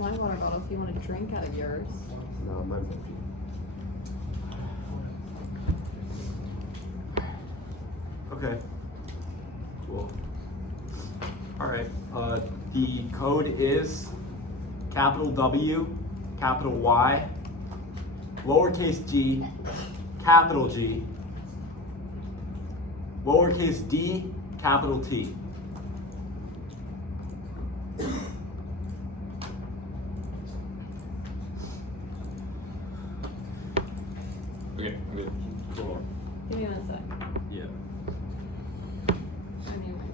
my water bottle if you want to drink out of yours. No, mine's empty. Okay. Cool. Alright. The code is capital W, capital Y, lowercase g, capital G, lowercase d, capital T. Okay, I'm good. Cool. Give me 1 sec. Yeah. I need my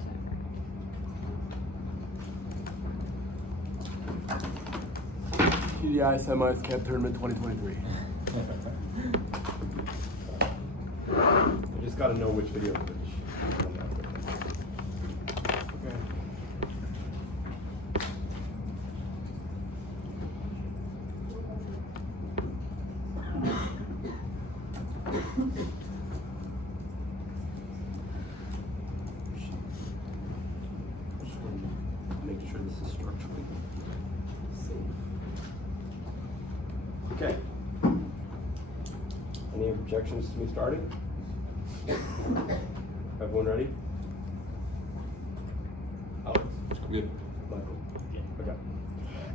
timer. TDI semis camp tournament 2023. I just gotta know which video is which. Okay. Make sure this is structurally safe. Okay. Any objections to me starting? Everyone ready? Alex? I'm good. Michael? Okay.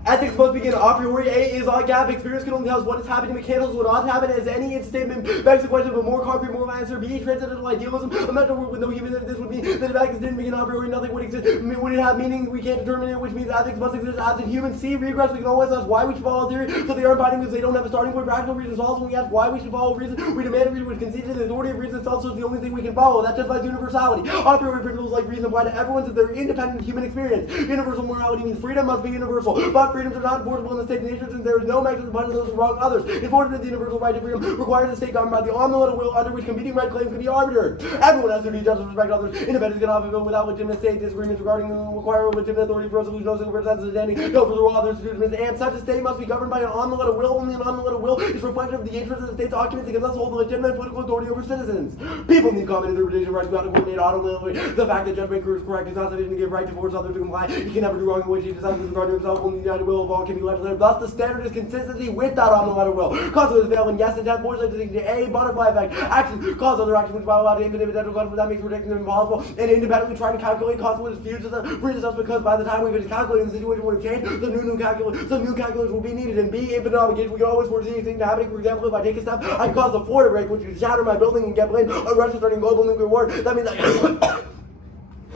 Ethics must begin a priori. A is on gap. Experience can only tell us what is happening. Mechanicals will not happen as any statement begs the question of a more concrete moral answer. B, transcendental idealism. A mental world with no human that this would mean that if ethics didn't begin a priori, nothing would exist. Would it have meaning? We can't determine it, which means ethics must exist as a human. C, regress. We can always ask why we should follow theory, so they aren't binding because they don't have a starting point. Practical reasons also. When we ask why we should follow reason, we demand a reason which concedes that the authority of reason itself is the only thing we can follow. That justifies universality. A priori principles like reason apply to everyone since they're independent human experience. Universal morality means freedom must be universal, but freedoms are not enforceable in the state of nature since there is no mechanism to punish those who wrong others. Enforcement of the universal right to freedom requires the state governed by the omnipotent will under which competing right claims can be arbitrary. Everyone has to do justice, respect others. Independence cannot be built without legitimate state disagreements regarding the require legitimate authority for resolution of single person's understanding. No further law others to do and such a state must be governed by an omnipotent will. Only an omnipotent will is reflective of the interests of the state's occupants and can thus hold the legitimate political authority over citizens. People need common interpretation of rights without a coordinated automatically. The fact that judgment is correct is not sufficient to give right to force others to comply. He can never do wrong in which he decides with regard to himself. Only the united will of all can be legislated. Thus, the standard is consistency with that omnipotent will. Consequences fail when yes and death force legislation to A, butterfly effect. Action cause other action which violate the infinite potential consequence that makes prediction impossible. And independently trying to calculate consequences fuses freezes us because by the time we finish calculating the situation would have changed. Some new calculus will be needed. And B, infinite obligation. We can always foresee anything happening. For example, if I take a step, I can cause the floor to break, which would shatter my building and get blamed on Russia starting global nuclear war. That means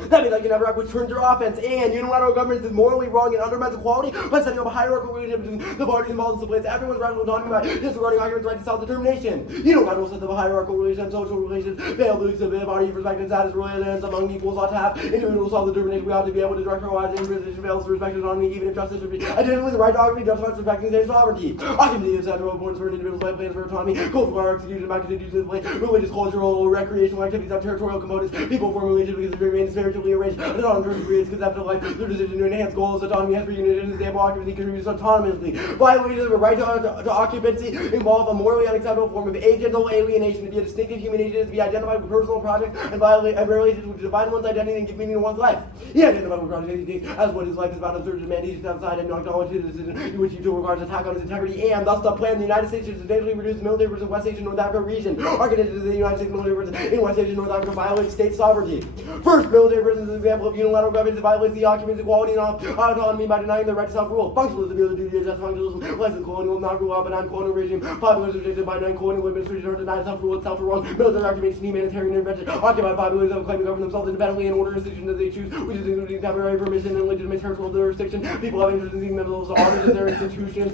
That means I can never act which turns your offense, and unilateral government is morally wrong and undermines equality by setting up a hierarchical relationship between the parties involved in place everyone's rational autonomy by disregarding arguments right to self-determination. Unilateral sets up a hierarchical relation and social relations fail to exhibit body respect and status relations among equals ought to have individual self-determination. We ought to be able to direct our lives and position fails to respect autonomy even if justice should be. Additionally, the right to occupy justifies respecting state sovereignty. Occupancy is central importance for an individual's life, plans for autonomy, cultural execution, by constitution of place, religious, cultural, recreational activities have territorial components. People form religion because they remain spiritually arranged. Autonomy creates conceptual life. Their decision to enhance goals. Autonomy has for unit and stable occupancy contributes autonomously. Violations of a right to occupancy involve a morally unacceptable form of agental alienation. To be a distinctive human agent is to be identified with personal projects and violations which define one's identity and give meaning to one's life. He identified with projects as what his life is about. Absurd man needs to step aside and acknowledge his decision, which Util regards as attack on his integrity, and thus the plan of the United States to substantially reduce military presence in West Asian North Africa region. Architected the United States military presence in West Asian North Africa violates state sovereignty. First, military presence is an example of unilateral government that violates the occupant's equality and autonomy by denying their right to self-rule. Functionalism is the duty of just functionalism, license colonial, non-rule, but non-colonial regime. Populations rejected by non-colonial administration are denied self-rule itself for wrong. Military occupation, humanitarian intervention. Occupied populations claim to govern themselves independently and order institutions as they choose, which is including temporary permission and legitimate territorial jurisdiction. People have interest in seeing themselves honored in their institutions.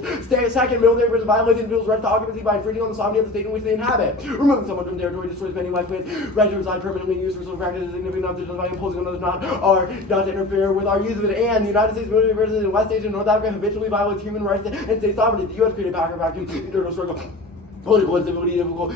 Second, military presence violates individuals' right to occupancy by infringing on the sovereignty of the state in which they inhabit. Removing someone from territory destroys many life plans. Right to reside permanently in use for social practices is significant enough to justify imposing on others not to interfere with our use of it. And the United States military presence in West Asia and North Africa habitually violates human rights and state sovereignty. The U.S. created a power vacuum, internal struggle, political instability, difficult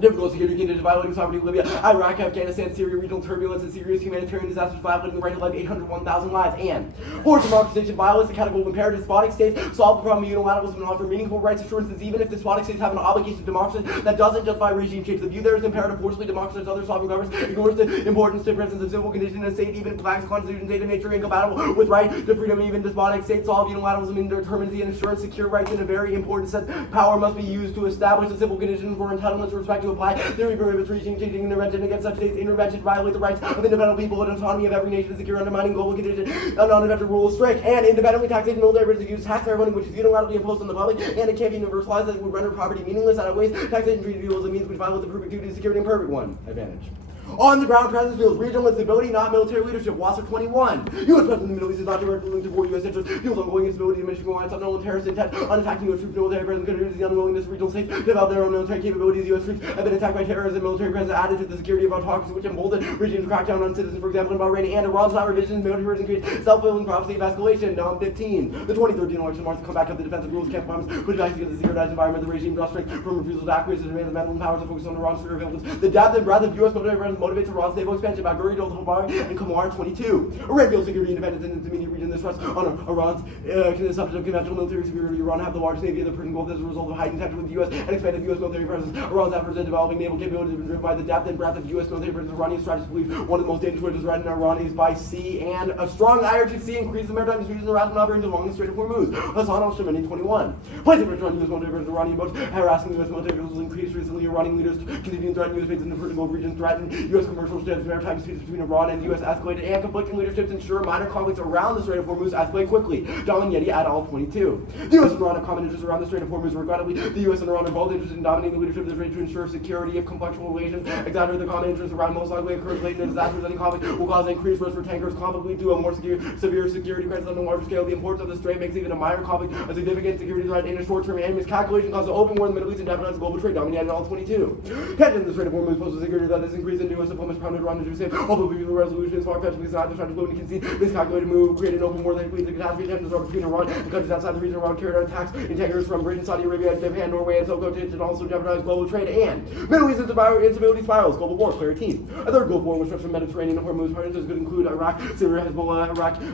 Difficult security conditions violating sovereignty of Libya, Iraq, Afghanistan, Syria, regional turbulence, and serious humanitarian disasters violating the right to life, 801,000 lives, and forced democratization violates the category of imperative despotic states, solve the problem of unilateralism and offer meaningful rights assurances even if despotic states have an obligation to democracy that doesn't justify regime change. The view there is imperative forcibly democratize other sovereign governments ignores the importance to presence of civil conditions in a state even if lacks constitution, data, nature, incompatible with right to freedom. Even despotic states solve unilateralism, indeterminacy, and assurance secure rights in a very important sense. Power must be used to establish the civil conditions for entitlements with respect to apply. Theory prohibits regime changing intervention against such states. Intervention violate the rights of independent people and autonomy of every nation, secure undermining global conditions, non-effective rules, strict and independently taxation military versus use taxpayer money which is unilaterally imposed on the public, and it can't be universalized that it would render property meaningless and outweighs taxation treaty rules and means which violate the perfect duty, security, and perfect one advantage. On the ground, presence feels regional instability, not military leadership. Wasser 21. U.S. presence in the Middle East is not directly linked to foreign U.S. interests. Feels ongoing instability, diminishing reliance on known terrorist intent on attacking U.S. troops. Military presence contributes to the unwillingness of regional states to develop their own military capabilities. U.S. troops have been attacked by terrorists and military presence added to the security of autocracy, which emboldened regimes to crack down on citizens, for example, in Bahrain and Iran's not revisions. Military presence creates self-fulfilling prophecy of escalation. Now, 15. The 2013 election marks the comeback of the defensive rules, camp bombs, which acts against the securitized environment. The regime draws strength from refusal to acquiesce to demands of mental powers and focus on Iran's sphere of influence. The depth and breadth of U.S. military presence motivates Iran's naval expansion by Guri, Doldal, and Kamar 22. Iran feels security, independence, and its immediate region. This rests on Iran's subject of conventional military superiority. Iran have the largest navy of the Persian Gulf as a result of heightened tension with the U.S. and expanded U.S. military presence. Iran's efforts in developing naval capabilities have been driven by the depth and breadth of U.S. military presence. Iranian strategists believe one of the most dangerous ways to threaten Iran is by sea, and a strong IRGC increases the maritime disputes and harassment operations along the Strait of Hormuz. Hassan al-Shamani 21. Placing pressure on U.S. military versus Iranian boats, harassing U.S. military vessels increased recently. Iranian leaders continue to threaten U.S. bases in the Persian Gulf region, threaten U.S. commercial ships, maritime disputes between Iran and the U.S. escalated, and conflicting leaderships ensure minor conflicts around the Strait of Hormuz escalate quickly. Dalman Yeti et al. 22. The U.S. and Iran have common interests around the Strait of Hormuz. Regrettably, the U.S. and Iran are both interested in dominating the leadership of the Strait to ensure security of conflictual relations. Exaggerate the common interests around most likely occurs late in a disaster. Any conflict will cause increased risk for tankers. Conflict lead to a more severe security crisis on a larger scale. The importance of the Strait makes even a minor conflict a significant security threat in a short term, and miscalculation causes open war in the Middle East and jeopardize global trade. Dalman Yeti et al. 22. Tension in the Strait of Hormuz poses a security that has increased in U.S. diplomats pounded Iran to do safe. Although the resolution is far-fetched, it's not trying to gloat and concede. Miscalculated move created an open war that leads to catastrophe. Tensions are between Iran and countries outside the region around carried out attacks in tankers from Britain, Saudi Arabia, Japan, Norway, and so and also jeopardize global trade and Middle East instability spirals. Global war, clear 18. A third Gulf war, which stretches from Mediterranean and Hormuz partners, could include Iraq, Syria, Hezbollah,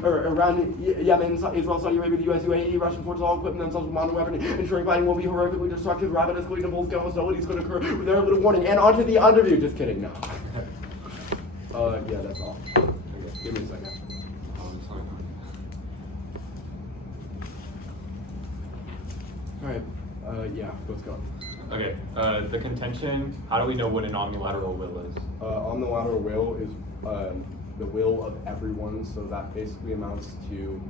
Iran, Yemen, Israel, Saudi Arabia, the U.S., UAE, Russian forces all equipping themselves with modern weaponry, ensuring fighting will be horrifically destructive. Rapid escalation of full-scale hostilities could occur with very little warning. And onto the underview. Just kidding, no. Yeah, that's all. Okay, give me a second. Alright, yeah, let's go. Okay, the contention, how do we know what an omnilateral will is? Omnilateral will is the will of everyone, so that basically amounts to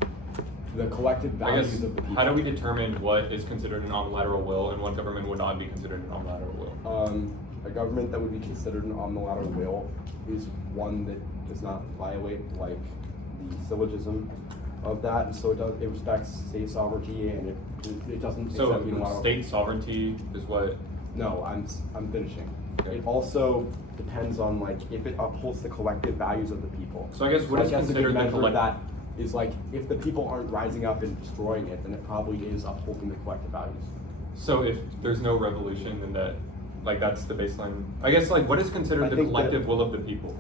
the collective values of the people. How do we determine what is considered an omnilateral will and what government would not be considered an omnilateral will? A government that would be considered an omnilateral will is one that does not violate like the syllogism of that, and so it respects state sovereignty and it doesn't accept unilateral. State sovereignty is what? No, I'm finishing. Okay. It also depends on like if it upholds the collective values of the people. So I guess what is considered the collective? That is like if the people aren't rising up and destroying it, then it probably is upholding the collective values. So if there's no revolution, then that's the baseline. I guess like what is considered the collective will of the people?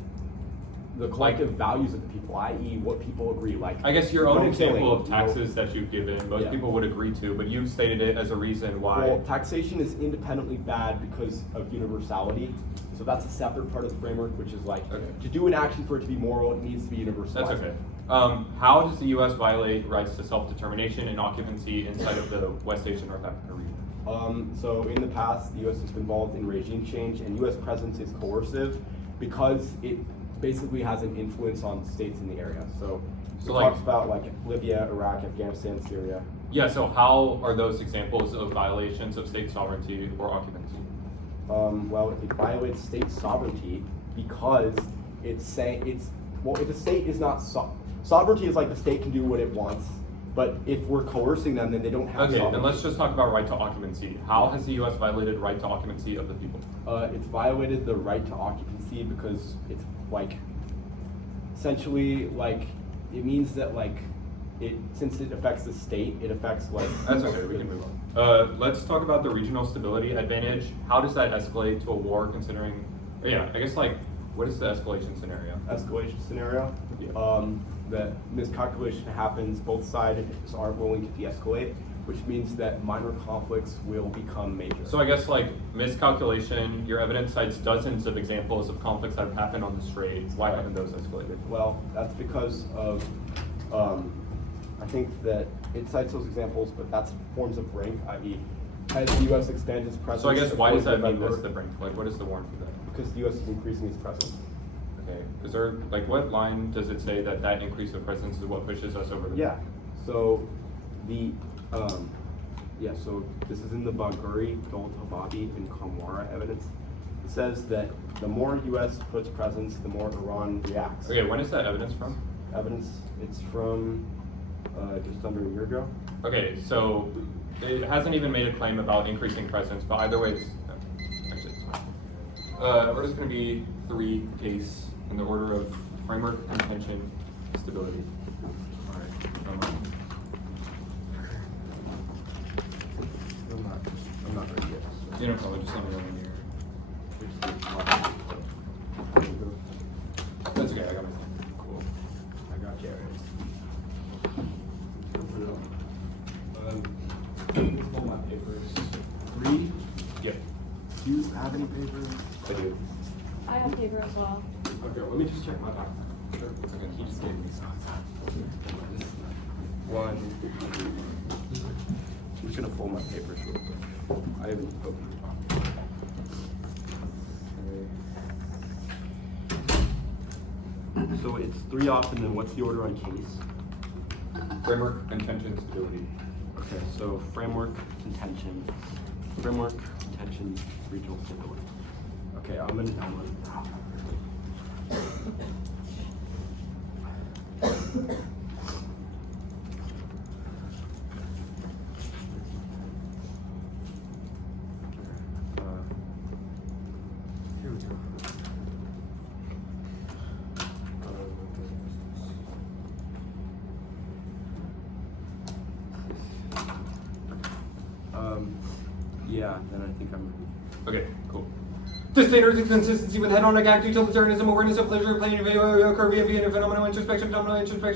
The collective values of the people, i.e. what people agree. Like I guess your own example of taxes that you've given, most people would agree to, but you've stated it as a reason why. Well, taxation is independently bad because of universality. So that's a separate part of the framework, which is like to do an action for it to be moral, it needs to be universal. That's okay. How does the U.S. violate rights to self-determination and occupancy inside of the West Asian North Africa region? So in the past, the U.S. has been involved in regime change, and U.S. presence is coercive because it basically has an influence on states in the area. So it talks about like Libya, Iraq, Afghanistan, Syria. Yeah, so how are those examples of violations of state sovereignty or occupancy? Well, it violates state sovereignty because if a state is not sovereignty is like the state can do what it wants, but if we're coercing them, then they don't have sovereignty. Okay, then let's just talk about right to occupancy. How has the U.S. violated right to occupancy of the people? It's violated the right to occupancy because it's like essentially like it means that like since it affects the state, it affects like. That's okay, we can move on. Let's talk about the regional stability advantage. How does that escalate to a war considering, yeah, I guess like, what is the escalation scenario? Escalation scenario. Yeah. That miscalculation happens, both sides aren't willing to de-escalate, which means that minor conflicts will become major. So I guess like miscalculation, your evidence cites dozens of examples of conflicts that have happened on the Strait. Why haven't those escalated? Well, that's because of, I think that it cites those examples, but that's forms of rank, i.e. has the U.S. expanded its presence. So I guess why does that mean November? that's the brink? Like what is the warrant for that? Because the U.S. is increasing its presence. Okay, is there, like what line does it say that that increase of presence is what pushes us over the? Yeah, so the, so this is in the Baghuri, Dol-Tababi, and Kamwara evidence. It says that the more U.S. puts presence, the more Iran reacts. Okay, when is that evidence from? Evidence, it's from just under a year ago. Okay, so it hasn't even made a claim about increasing presence, but either way, it's actually it's fine. We're just going to be 3 case in the order of framework, contention, stability. All right. I'm not ready yet. You know, probably just let me know when you're. That's okay. I got my thing. Cool. I got you. Pull my papers. 3. Yep. Do you have any papers? I do. I have paper as well. Okay, let me just check my back. Sure. Okay. He just gave me some. 1. I'm just gonna fold my papers real quick. I haven't opened the box. Okay. So it's 3 off, and then what's the order on case? Framework, contention, stability. Okay, so framework, contention, regional stability. Okay, I'm gonna. Here we go. Yeah, then I think I'm ready. Okay, cool. Disdainers of consistency with head-on act, utilitarianism, awareness of pleasure, plain curvy via phenomenal introspection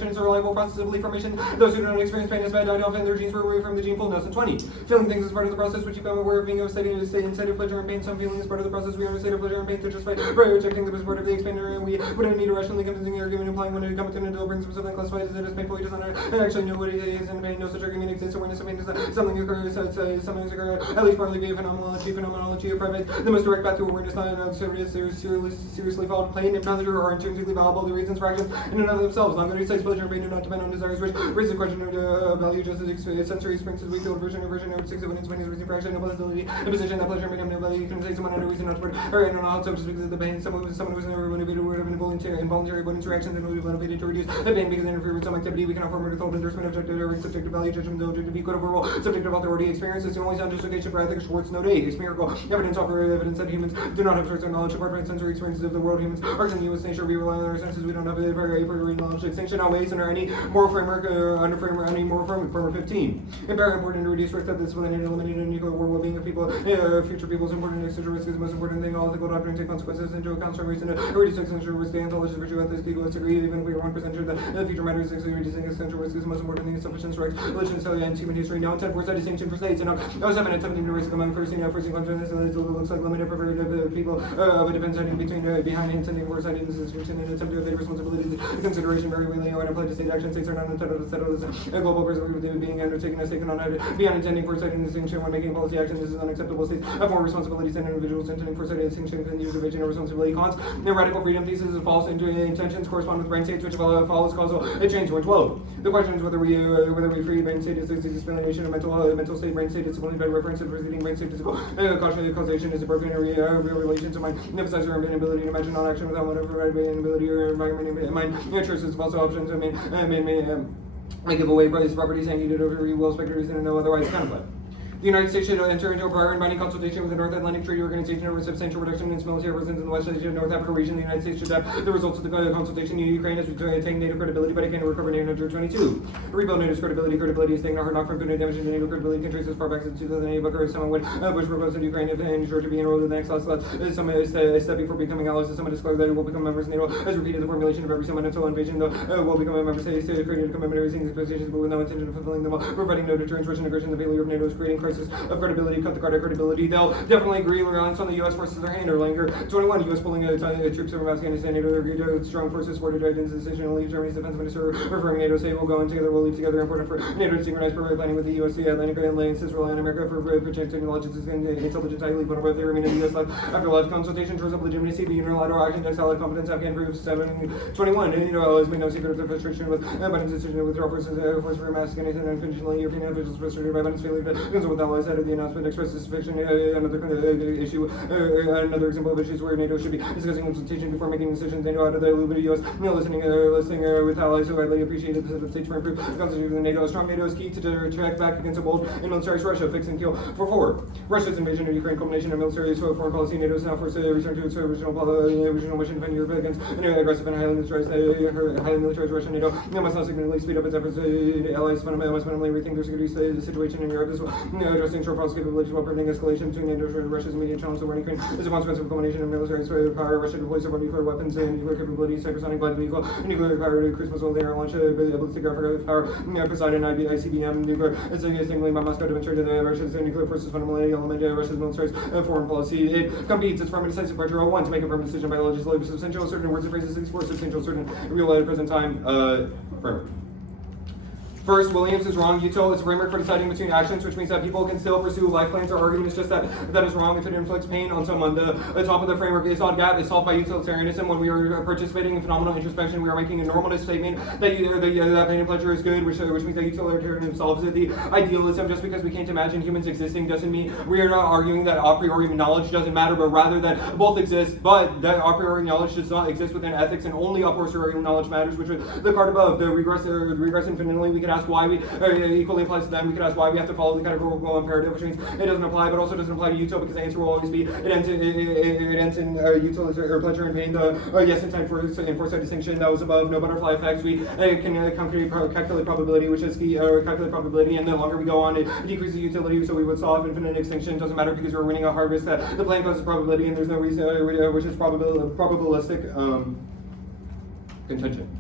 is a reliable process of belief formation. Those who do not experience pain as bad die often their genes were away from the gene pool. Nelson 20. Feeling things is part of the process which you become aware of being of state in state of pleasure and pain. Some feeling is part of the process we are in a state of pleasure and pain to justify rejecting the part of the expander, and we would need a rationally convincing argument implying when it comes to an adult brings something classified as it is painful, he does not actually know what it is in pain. No such argument exists. Awareness of pain does not something occurs, something occurs at least partly via phenomenology of private. The most direct path to awareness not of service seriously followed plain and pleasure are intrinsically valuable. The reasons for action in and of themselves. Not going to say pleasure and pain do not depend on desires, which raises the question of value just as sensory experiences we feel aversion of 6 of its reason for action, no possibility, the position that pleasure and pain have no value. You can say someone under reason not to put or in on so just because of the pain. Someone who is never motivated would have involuntary avoidance reactions and would be motivated to reduce the pain because they interfere with some activity. We cannot form a withhold endorsement of objective or subjective value judgment, though objective equal overall subjective authority experience is the only sound justification for ethics. Schwartz note 8. Empirical evidence offer evidence that humans do not have sorts of knowledge apart from sensory experiences of the world. Humans are in U.S. nature. We rely on our senses. We don't have a very knowledge. Extinction outweighs under any moral framework under framework any moral framework. Framework 15. Very important to reduce risk of this within an eliminated nuclear war. Well-being of people, future people's important existential risk is the most important thing. All ethical doctrine take consequences into account. Strong reason to reduce existential risk. The intelligence, virtue, ethics, equal disagree. Even if we are 1% sure that the future matters, reducing existential risk is the most important thing. Sufficient rights, religion, and human history. Now, 10 force distinction for states. And 7 and 17 risk among first consciousness looks like limited preparative people of a defense heading between behind intending foresight and institution and attempt to evade responsibilities. Consideration very really or apply to state action. States are not entitled to settle this. A global preservative being undertaken as taken on beyond intending foresight and distinction when making policy action. This is unacceptable. States have more responsibilities than individuals intending foresight and distinction can use evasion or responsibility. Cons. The radical freedom thesis is false. Intentions correspond with brain states which follows causal change. 112. The question is whether we free brain state is explanation of mental state. Brain state is supported by reference to preceding brain state physical causation is a broken real relation to mind. Emphasize your ability to imagine non-action without whatever ability or environment in mind. Choice is also options. I give away price properties and needed over will spectators and no otherwise contemplate. The United States should enter into a prior and binding consultation with the North Atlantic Treaty Organization over substantial reduction in its military presence in the West Asia and North Africa region. The United States should have the results of the consultation in Ukraine as we attain NATO credibility, but it can recover NATO 22. Rebuild NATO's credibility. Credibility is taking a hard knock from good damage to NATO credibility can trace as far back as 2008. BURKE is someone when Bush proposed that Ukraine and Georgia be enrolled in the next last a step before becoming allies. Someone declared that it will become members of NATO has repeated the formulation of every summit until invasion, though will become a member state created a commitment of raising expectations but with no intention of fulfilling them all. Providing no deterrence, Russian aggression, the failure of NATO is creating crisis of credibility. Cut the card of credibility. They'll definitely agree reliance on the U.S. forces their hand or linger. 21. U.S. pulling troops from Afghanistan. NATO agreed to strong forces supported Biden's decision to leave. Germany's defense minister referring NATO say we'll go in together, we'll leave together. Important for NATO to synchronize program planning with the U.S. Atlantic alliances rely on America for protecting technologies and intelligence highly vulnerable. They remain in the U.S. after live consultation turns up legitimacy. The unilateral action takes allied competence. Afghan proves 721. NATO allies made no secret of the frustration with Biden's decision to withdraw forces from Afghanistan and unconditionally. European officials frustrated by Biden's failure to consult with allies ahead of the announcement expressed suspicion. Another example of issues where NATO should be discussing consultation before making decisions. NATO out of the loop of the U.S. Listening with allies who widely appreciated the Pacific states for improved the constitution of NATO. A strong NATO is key to track back against a bold and militarized Russia. Fix and kill for 4. Russia's invasion of Ukraine, culmination of military foreign policy. NATO is now forced to return to its original mission to defend Europe against an aggressive and highly militarized Russia. NATO must now significantly speed up its efforts. Allies must fundamentally rethink their security situation in Europe as well. Addressing short false capabilities while preventing escalation between NATO and Russia's immediate challenge to war in Ukraine is a consequence of a culmination of military power. Russia deploys several nuclear weapons and nuclear capabilities, hypersonic glide vehicle, nuclear powered cruise missile. They are launched ballistic power, Poseidon, ICBM, nuclear. It's significantly by Moscow demonstrated that Russia's nuclear forces fundamentally element Russia's militarized foreign policy. It competes its firm and decisive pressure 1 to make a firm decision by legislative substantial certain words and phrases 64 substantial certain real at present time firm. First, Williams is wrong. Util is a framework for deciding between actions, which means that people can still pursue life plans or arguments, just that is wrong if it inflicts pain on someone. The top of the framework is odd gap is solved by utilitarianism. When we are participating in phenomenal introspection, we are making a normalist statement that that pain and pleasure is good, which means that utilitarianism solves it. The idealism, just because we can't imagine humans existing, doesn't mean we are not arguing that a priori knowledge doesn't matter, but rather that both exist, but that a priori knowledge does not exist within ethics, and only a posteriori knowledge matters, which is the card above. The regress infinitely. We can ask why we equally applies to them. We could ask why we have to follow the categorical imperative, which means it doesn't apply, but also doesn't apply to util, because the answer will always be it ends in util or pleasure and pain. The yes intent for that distinction that was above. No butterfly effects. We can calculate probability, which is key, or calculate probability, and the longer we go on, it decreases utility. So we would solve infinite extinction. It doesn't matter because we're winning a harvest. That the plan causes probability, and there's no reason, which is probabilistic contention.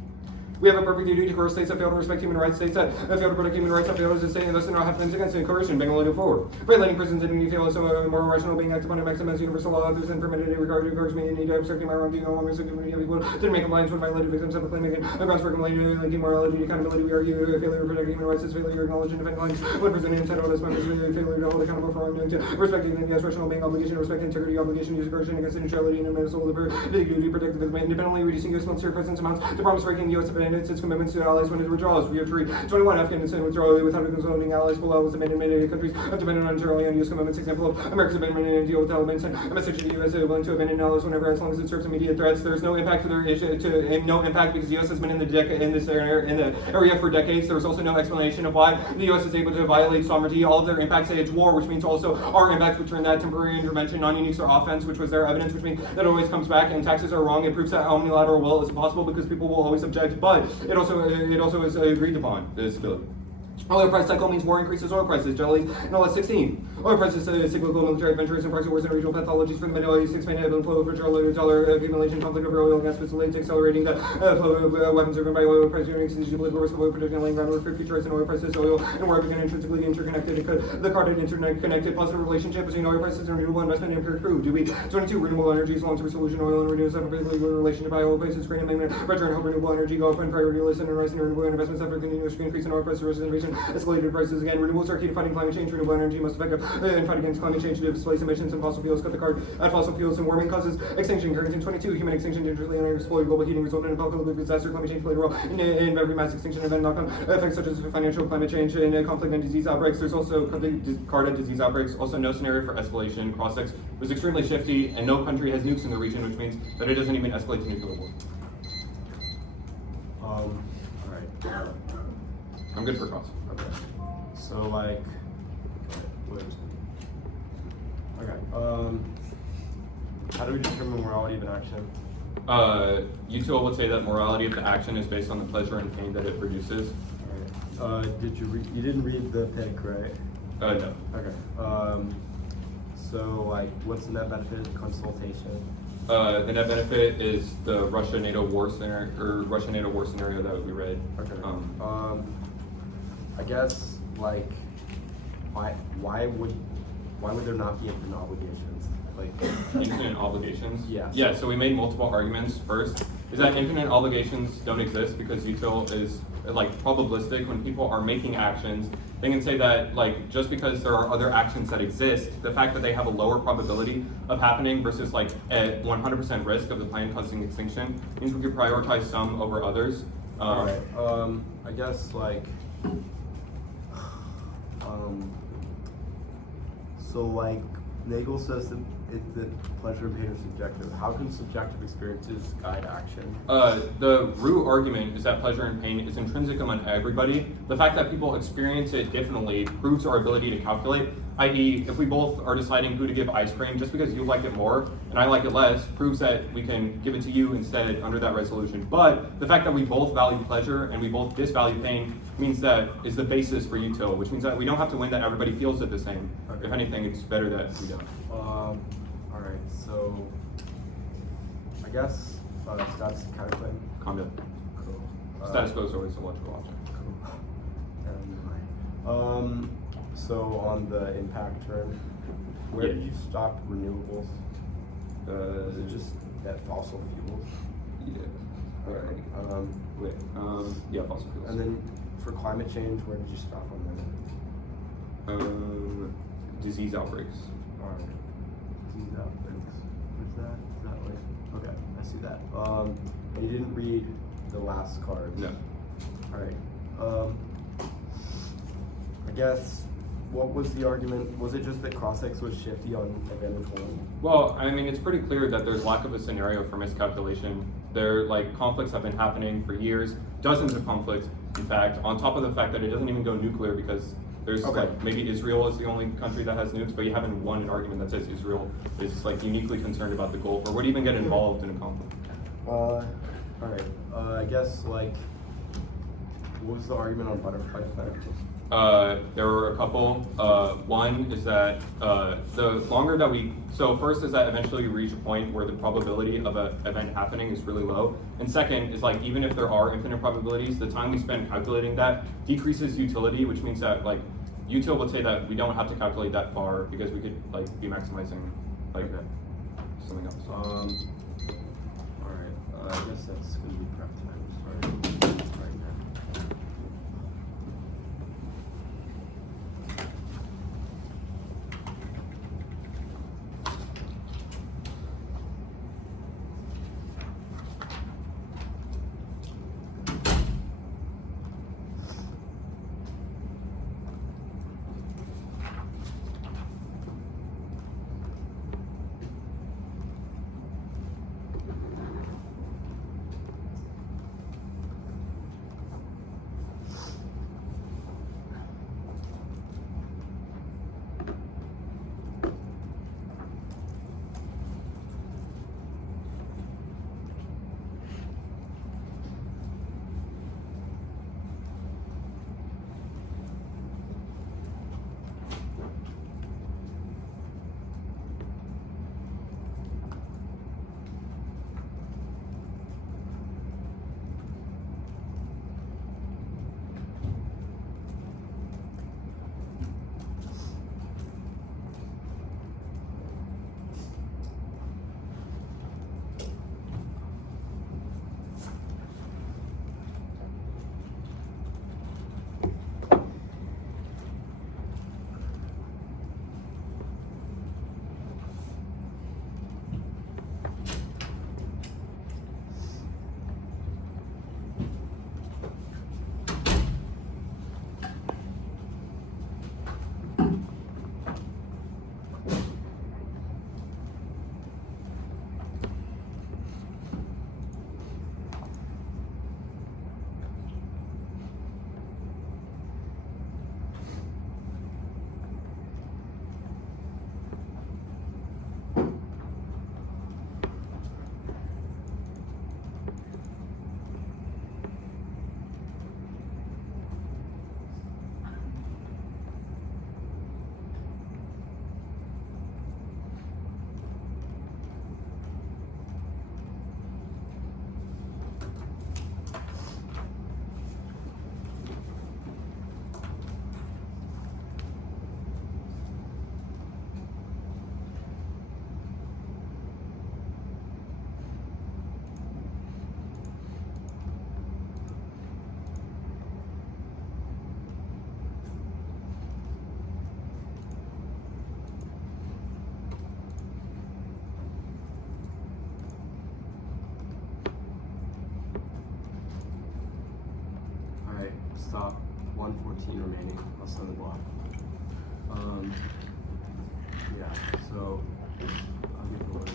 We have a perfect duty to coerce states that fail to respect human rights, states that fail to protect human rights, that fail to say thus do not have claims against coercion, being only forward. Violating prisons and dignity fail, so more rational being acted upon to maximize universal law, others than permitted in regard to encouragement and need to obstruct my wrongdoing, no longer significant of people didn't make compliance with violated victims of the claim again. Grounds for complaint, linking morality to accountability. We argue a failure to protect human rights is failure to acknowledge and defend claims. When presented entitled as members, failure to hold accountable for wrongdoing, to respect dignity as rational being obligation, to respect integrity, obligation, use coercion against neutrality and admissible the duty protective of independently reducing U.S. military presence amounts to promise breaking U.S. abandons its commitments to allies when it withdraws. We are 21 Afghanistan withdrawal without consulting allies below was abandoned countries have depended on entirely on U.S. commitments. Example of America's abandonment in a deal with Taliban sent a message to the U.S. willing to abandon allies whenever, as long as it serves immediate threats. There is no impact to their issue, no impact because the U.S. has been in this area for decades. There is also no explanation of why the U.S. is able to violate sovereignty. All of their impacts say it's war, which means also our impacts would turn that temporary intervention, non-unique or offense, which was their evidence, which means that always comes back. And taxes are wrong. It proves that omnilateral will is impossible because people will always object. But it also is agreed upon the stability. Oil price cycle means war increases oil prices. Generally, no less 16. Oil prices cyclical military adventures and proxy wars and regional pathologies for the Middle East expand ebb and flow of dollar accumulation, conflict over oil and gas facilities, accelerating the flow of weapons driven by oil price earnings, geopolitical risk of oil production, laying groundwork for future rise in oil prices. Oil and war become intrinsically interconnected. The carded interconnected positive relationship between oil prices and renewable investment and empiric proof. 22 renewable energy is long-term solution. Oil and renewables have a particularly good relationship by oil prices. Great amendment, pressure and help renewable energy go up and priority list and rise in renewable investments after continuous increase in oil prices, versus innovation, escalated prices again. Renewables are key to fighting climate change. Renewable energy most effective in fight against climate change to displace emissions and fossil fuels. Cut the card at fossil fuels and warming causes extinction. Current 22 human extinction dangerously unexplored global heating resulted in apocalyptic disaster. Climate change played a role in every mass extinction event. Knock-on effects such as financial climate change and conflict and disease outbreaks. There's also card and disease outbreaks. Also no scenario for escalation. Cross-sex was extremely shifty, and no country has nukes in the region, which means that it doesn't even escalate to nuclear war. All right. I'm good for cross. Okay. So like, Wait. Okay. How do we determine morality of an action? Util would say that morality of the action is based on the pleasure and pain that it produces. Alright. Did you read? You didn't read the PEG, right? No. Okay. So like, what's the net benefit of consultation? The net benefit is the Russia-NATO war scenario, that we read. Okay. I guess like, why would there not be infinite obligations? Like Infinite obligations? Yeah. Yeah, so we made multiple arguments. First is that infinite obligations don't exist because util is like probabilistic. When people are making actions, they can say that like just because there are other actions that exist, the fact that they have a lower probability of happening versus like a 100% risk of the planet causing extinction means we could prioritize some over others. Alright, I guess like, so like, Nagel says that that pleasure and pain are subjective. How can subjective experiences guide action? The root argument is that pleasure and pain is intrinsic among everybody. The fact that people experience it differently proves our ability to calculate, i.e. if we both are deciding who to give ice cream, just because you like it more and I like it less, proves that we can give it to you instead under that resolution. But the fact that we both value pleasure and we both disvalue pain means that is the basis for util, which means that we don't have to win that everybody feels it the same. Okay. If anything, it's better that we don't. Alright, so I guess status calculating. Calm Cool. Status quo is always a logical object. Cool. So on the impact turn, where Yeah. did you stop renewables? Was it just that fossil fuels? Yeah. Alright. Yeah, fossil fuels. And then for climate change, where did you stop on Disease outbreaks. that? Alright. These outbreaks. Where's that? Is that way? Okay, I see that. And you didn't read the last card. No. Alright. I guess, what was the argument? Was it just that cross-X was shifty on advantage 1? Well, I mean, it's pretty clear that there's lack of a scenario for miscalculation. Conflicts have been happening for years, dozens of conflicts, in fact, on top of the fact that it doesn't even go nuclear because there's Okay. maybe Israel is the only country that has nukes, but you haven't won an argument that says Israel is uniquely concerned about the Gulf or would even get involved in a conflict. Alright. I guess, what was the argument on butterfly effect? There were a couple. One is that the longer that first is that eventually we reach a point where the probability of an event happening is really low. And second is even if there are infinite probabilities, the time we spend calculating that decreases utility, which means that util would say that we don't have to calculate that far because we could be maximizing something else. Alright. I guess that's gonna be prep time. Sorry. Right now. 14 remaining. I'll send the block. Yeah, so I'll get the one.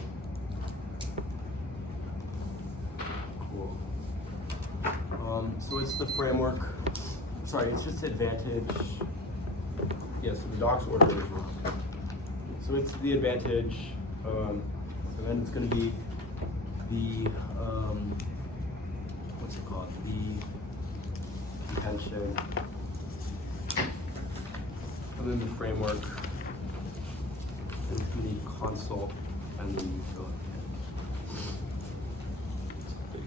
Cool. So it's the framework. Sorry, it's just advantage. Yeah, so the doc's order is wrong. So it's the advantage, and then it's going to be the, what's it called? The contention, and then the framework, and it's going to be consult, and then util.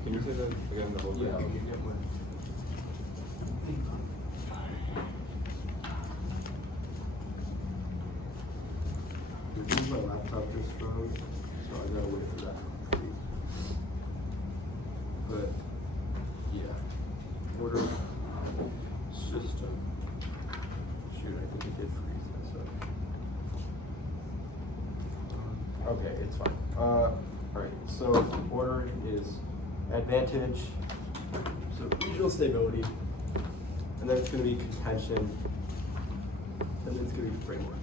Can you say that again? The whole thing? Yeah, I'll get one. My laptop just froze, so I gotta wait for that. But yeah, order system. Shoot, I think it did freeze that. So. Okay, it's fine. All right. So order is advantage. So regional stability, and then it's gonna be contention, and then it's gonna be framework.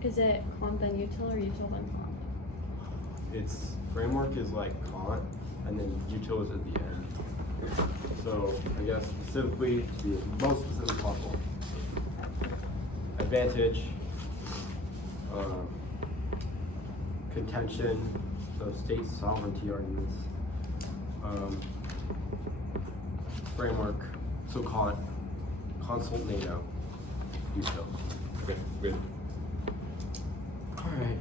Is it Kant then util or util then Kant? Its framework is like Kant, and then util is at the end. So I guess specifically, to be as most specific possible. Advantage, contention, so state sovereignty arguments. Framework, so Kant, consult NATO, util. Okay, good. All right.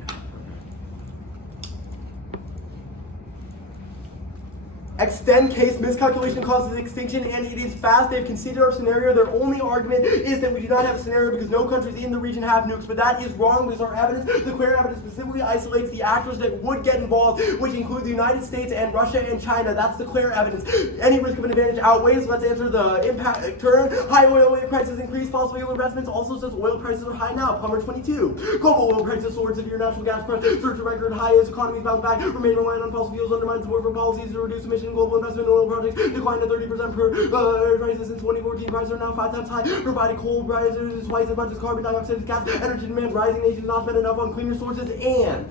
Extend case miscalculation causes extinction and it is fast. They've considered our scenario. Their only argument is that we do not have a scenario because no countries in the region have nukes, but that is wrong because our evidence, the clear evidence specifically isolates the actors that would get involved, which include the United States and Russia and China. That's the clear evidence. Any risk of an advantage outweighs. Let's answer the impact turn. High oil prices increase. Fossil fuel investments also says oil prices are high now. Plumber 22. Global oil prices soared. Severe natural gas prices surge to record high as economies bounce back. Remain reliant on fossil fuels undermines support for policies to reduce emissions. Global investment in oil projects declined to 30% per prices since 2014. Prices are now 5 times high, providing coal prices twice as much as carbon dioxide gas. Energy demand rising. Nations not spend enough on cleaner sources, and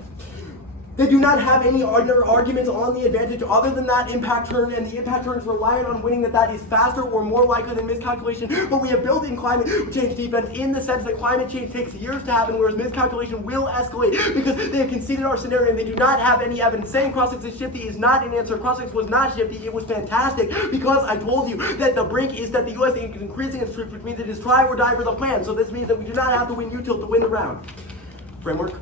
they do not have any other arguments on the advantage other than that impact turn, and the impact turn is reliant on winning that is faster or more likely than miscalculation. But we have built in climate change defense in the sense that climate change takes years to happen, whereas miscalculation will escalate because they have conceded our scenario and they do not have any evidence. Saying cross-six is shifty is not an answer. Cross-six was not shifty, it was fantastic because I told you that the break is that the US is increasing its troops, which means it is try or die for the plan. So this means that we do not have to win util to win the round. Framework.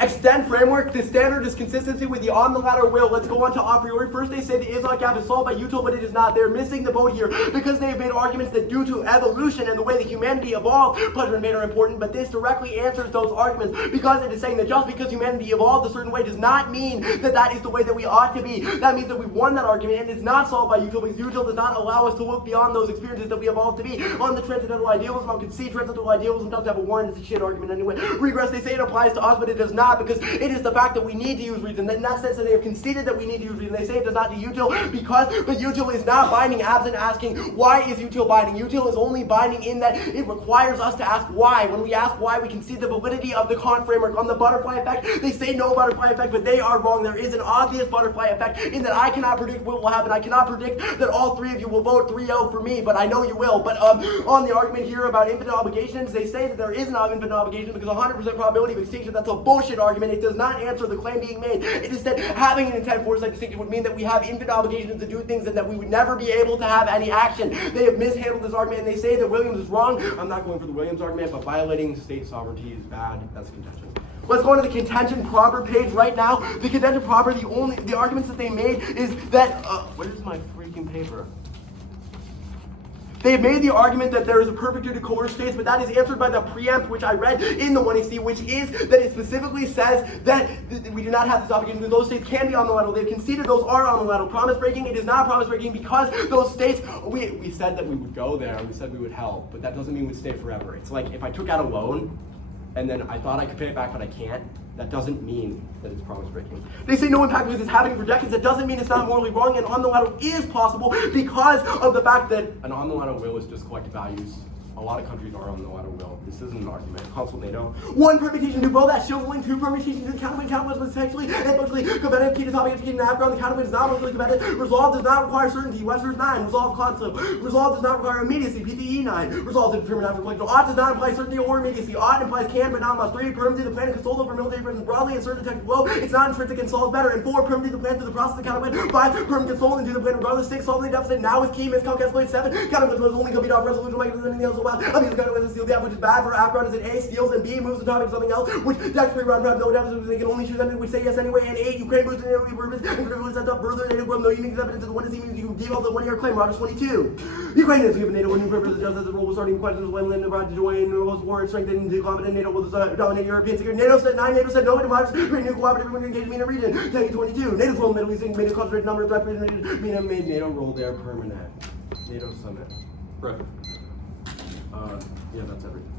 Extend framework. The standard is consistency with the on the ladder will. Let's go on to a priori. First, they say the Islot gap is solved by util, but it is not. They're missing the boat here because they have made arguments that due to evolution and the way that humanity evolved, pleasure and pain are important, but this directly answers those arguments because it is saying that just because humanity evolved a certain way does not mean that that is the way that we ought to be. That means that we won that argument, and it's not solved by util because util does not allow us to look beyond those experiences that we evolved to be. On the transcendental idealism, I can see transcendental idealism doesn't have a warrant. It's a shit argument anyway. Regress, they say it applies to us, but it does not because it is the fact that we need to use reason. In that sense, that they have conceded that we need to use reason. They say it does not do util because, but util is not binding. Absent asking why is util binding. Util is only binding in that it requires us to ask why. When we ask why, we can see the validity of the Kant framework. On the butterfly effect, they say no butterfly effect, but they are wrong. There is an obvious butterfly effect in that I cannot predict what will happen. I cannot predict that all three of you will vote 3-0 for me, but I know you will. But on the argument here about infinite obligations, they say that there is an infinite obligation because 100% probability of extinction. That's a bullshit argument. It does not answer the claim being made. It is that having an intent foresight distinction would mean that we have infinite obligations to do things and that we would never be able to have any action. They have mishandled this argument and they say that Williams is wrong. I'm not going for the Williams argument, but violating state sovereignty is bad. That's contention. Let's go into the contention proper page right now. The contention proper, the arguments that they made is that, where's my freaking paper? They have made the argument that there is a perfect due to coerced states, but that is answered by the preempt, which I read in the 1AC, which is that it specifically says that we do not have this obligation because those states can be on the ladder. They've conceded those are on the ladder. Promise breaking, it is not promise breaking because those states, we said that we would go there and we said we would help, but that doesn't mean we'd stay forever. It's like if I took out a loan and then I thought I could pay it back, but I can't, that doesn't mean that it's promise breaking. They say no impact because it's happening for decades. That doesn't mean it's not morally wrong, and on the lateral is possible because of the fact that An on the lateral will is just collective values. A lot of countries are on the lateral will. This isn't an argument. Consult NATO. one permutation to both that shields link, two permutation to the counterweight. Counterweight was potentially and functionally competitive. Key to topic education in Afghan. The counterweight is not functionally competitive. Resolve does not require certainty. Webster's 9. Resolve concept. Resolve does not require immediacy. PTE 9. Resolve to determine after collective. Ought does not imply certainty or immediacy. Ought implies can but not must. 3. Perm to the plan and console over military persons broadly and certain technical will. It's not intrinsic and solves better. And 4. Perm to the plan through the process of counterweight. 5. Perm console into the plan regardless. 6. Solve the deficit now is key. Miscalc escalate. 7. Counterweight must only compete off resolution like anything else. I mean, the counterweight steal the which is bad for Afghan is in A, steals, and B moves the topic to something else, which decks pre-round prep, no deficit, they can only choose them, which say yes anyway, and 8, Ukraine moves to NATO purpose, and privilege sent up further, NATO group, no unique evidence to the 1 to see means you can devolve the 1-year claim, Rogers 22. Ukraine has given NATO a new purpose, just as the role was starting questions when Linda brought to join, was war, strengthened, to competent NATO will dominate European security. NATO said 9, NATO said no, and Rogers, create new cooperative when engaged MENA region, 10-22. NATO's role in Middle East made a concentrated number of threat MENA made NATO role there permanent. NATO summit. Right. Yeah, that's everything.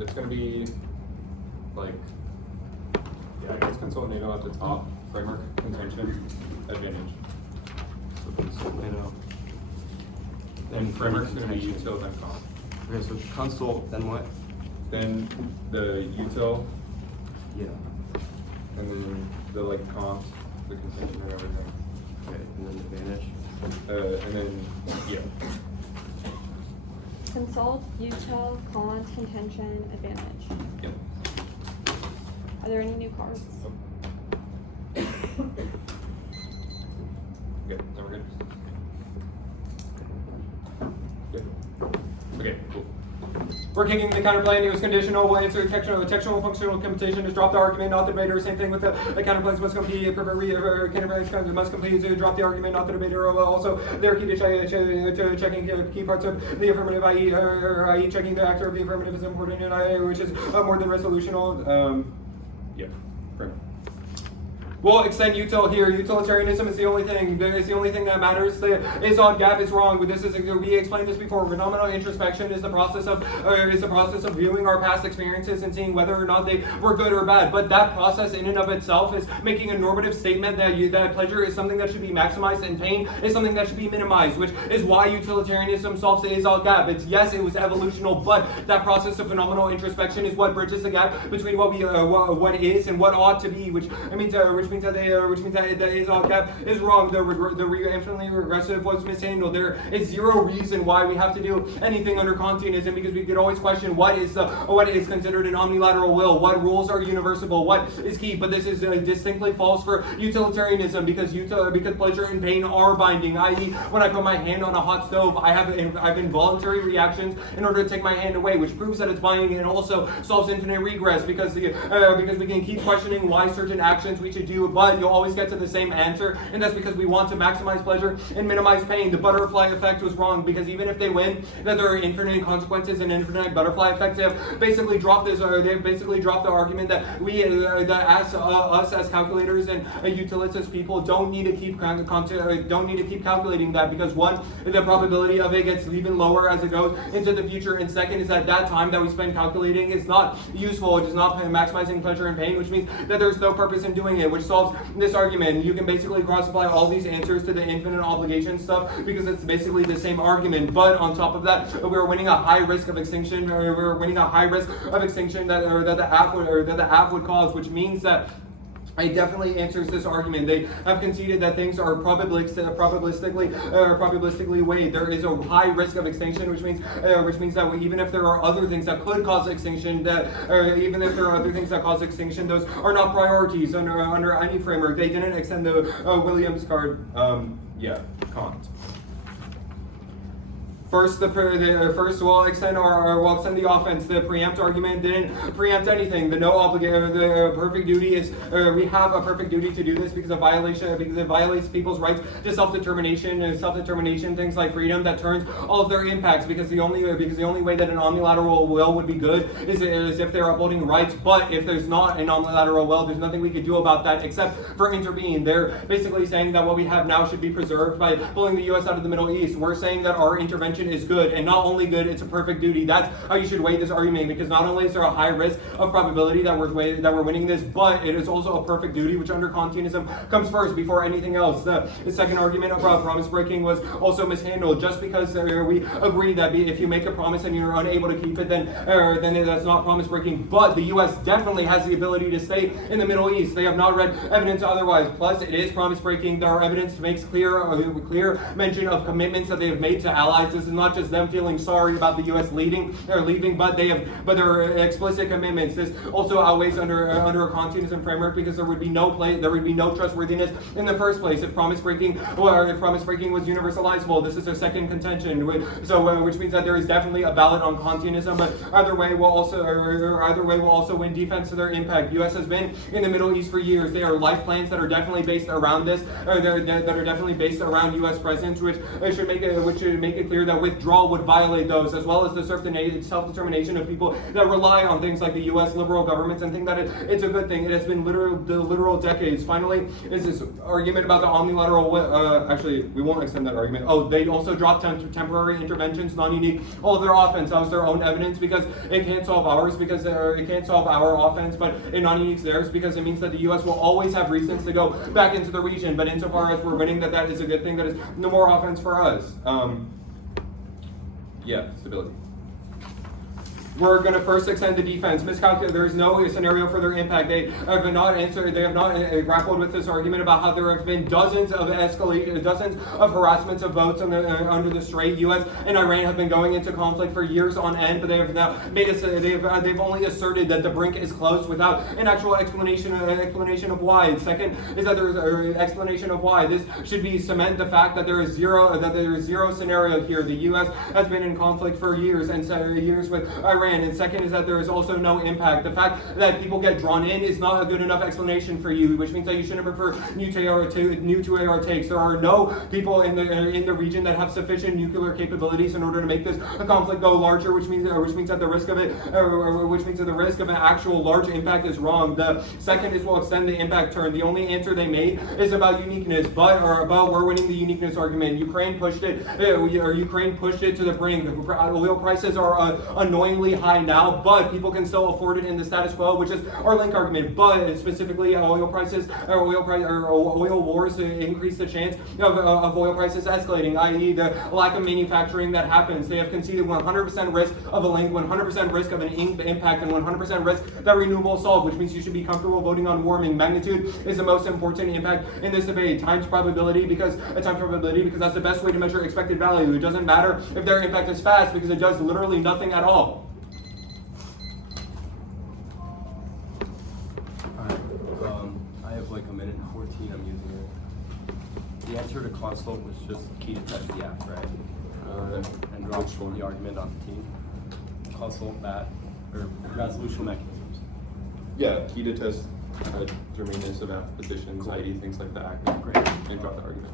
It's gonna be like, yeah, I guess consult NATO at the top, framework, contention, advantage. So consult NATO. Then framework's gonna be util, then Kant. Okay, so consult, then what? Then the util, Yeah. and then the like Kant, the contention and everything. Okay, and then advantage. And then, yeah. Consult, util, Kant, contention, advantage. Yep. Are there any new cards? Good, then we're good. Good. Okay, cool. We're kicking the counterplay, and it was conditional. We'll answer textual functional computation. Just drop the argument, not the debater. Same thing with the counterplays must complete. Counterplays must complete. So drop the argument, not the debater. Also, they're key to checking key parts of the affirmative, i.e., checking the actor of the affirmative is important, and which is more than resolutional. Yeah, right. We'll extend util here. Utilitarianism is the only thing. It's the only thing that matters. The is-on gap is wrong. But this is we explained this before. Phenomenal introspection is the process of viewing our past experiences and seeing whether or not they were good or bad. But that process in and of itself is making a normative statement that pleasure is something that should be maximized and pain is something that should be minimized, which is why utilitarianism solves the is-on gap. It's yes, it was evolutional, but that process of phenomenal introspection is what bridges the gap between what is and what ought to be, which means that the is-on gap is wrong. The infinitely regressive was mishandled. There is zero reason why we have to do anything under Kantianism, because we could always question what is considered an omnilateral will, what rules are universal, what is key. But this is distinctly false for utilitarianism, because pleasure and pain are binding. I.e., when I put my hand on a hot stove, I have involuntary reactions in order to take my hand away, which proves that it's binding and also solves infinite regress, because we can keep questioning why certain actions we should do, but you'll always get to the same answer, and that's because we want to maximize pleasure and minimize pain. The butterfly effect was wrong, because even if they win, that there are infinite consequences and infinite butterfly effects. They have basically dropped this. They have basically dropped the argument that us as calculators and utilists as people don't need to keep calculating that, because one, the probability of it gets even lower as it goes into the future, and second is that time that we spend calculating is not useful. It is not maximizing pleasure and pain, which means that there's no purpose in doing it, which solves this argument. You can basically cross-apply all these answers to the infinite obligation stuff, because it's basically the same argument. But on top of that, we're winning a high risk of extinction. We're winning a high risk of extinction that the app would cause, which means that it definitely answers this argument. They have conceded that things are probabilistically weighed. There is a high risk of extinction, which means that even if there are other things that could cause extinction, those are not priorities under any framework. They didn't extend the Williams card. Yeah, Kant. First, we'll extend the offense. The preempt argument didn't preempt anything. The perfect duty is we have a perfect duty to do this because it violates people's rights to self-determination, things like freedom that turns all of their impacts. Because the only way that an omnilateral will would be good is if they're upholding rights. But if there's not an omnilateral will, there's nothing we could do about that except for intervene. They're basically saying that what we have now should be preserved by pulling the U.S. out of the Middle East. We're saying that our intervention is good, and not only good, it's a perfect duty. That's how you should weigh this argument, because not only is there a high risk of probability that we're winning this, but it is also a perfect duty, which under Kantianism comes first before anything else. The second argument about promise breaking was also mishandled. Just because we agree that if you make a promise and you're unable to keep it, then that's not promise breaking. But the U.S. definitely has the ability to stay in the Middle East. They have not read evidence otherwise. Plus, it is promise breaking. There are evidence makes clear mention of commitments that they have made to allies. This is not just them feeling sorry about the U.S. leaving, but there are explicit commitments. This also outweighs under a Kantianism framework, because there would be no trustworthiness in the first place if promise breaking was universalizable. This is a second contention, which means that there is definitely a ballot on Kantianism. But either way will also win defense to their impact. U.S. has been in the Middle East for years. They are life plans that are definitely based around this, that are definitely based around U.S. presence, which should make it clear that that withdrawal would violate those, as well as the self-determination of people that rely on things like the U.S. liberal governments and think that it's a good thing. It has been literal decades. Finally, is this argument about the omnilateral, actually, we won't extend that argument. Oh, they also dropped temporary interventions, non-unique, all of their offense. That was their own evidence because it can't solve ours, because it can't solve our offense, but in non-unique theirs, because it means that the U.S. will always have reasons to go back into the region. But insofar as we're winning, that is a good thing. That is no more offense for us. Yeah, stability. We're going to first extend the defense. There is no scenario for their impact. They have not answered. They have not grappled with this argument about how there have been dozens of harassments of votes under the Strait. U.S. and Iran have been going into conflict for years on end, but they have now made us. They've only asserted that the brink is closed without an actual explanation of why. Second is that there is an explanation of why. This should be cement the fact that there is zero scenario here. The U.S. has been in conflict for years and years with Iran. And second is that there is also no impact. The fact that people get drawn in is not a good enough explanation for you, which means that you shouldn't prefer new to AR takes. There are no people in the region that have sufficient nuclear capabilities in order to make this conflict go larger, which means that the risk of an actual large impact is wrong. The second is we'll extend the impact turn. The only answer they made is about uniqueness, about we're winning the uniqueness argument. Ukraine pushed it to the brink. Oil prices are annoyingly high now, but people can still afford it in the status quo, which is our link argument. But specifically, oil wars increase the chance of oil prices escalating, i.e., the lack of manufacturing that happens. They have conceded 100% risk of a link, 100% risk of an impact, and 100% risk that renewables solve, which means you should be comfortable voting on warming. Magnitude is the most important impact in this debate. Times probability because that's the best way to measure expected value. It doesn't matter if their impact is fast because it does literally nothing at all. I have like a minute and 14, I'm using it. The answer to consult was just key to test the act, right? And drop the argument on the team. Consult that, or resolution mechanisms. Yeah, key to test germaneness of app positions, ID, things like that. Great. And drop the argument.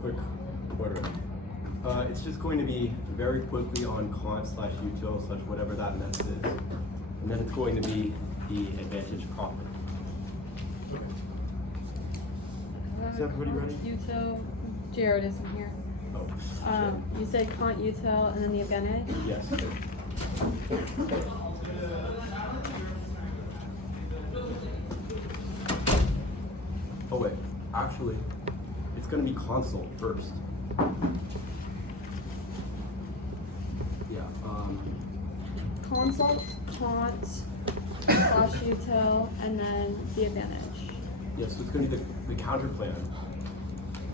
Quick order. It's just going to be very quickly on Kant/Util / whatever that mess is, and then it's going to be the advantage property. Is everybody ready? Util, Jared isn't here. Oh, You said Kant, Util, and then the advantage? yes. Oh wait, actually, it's going to be console first. Yeah. Consult, Kant, /Util, and then the advantage. Yeah, so it's going to be the counter plan.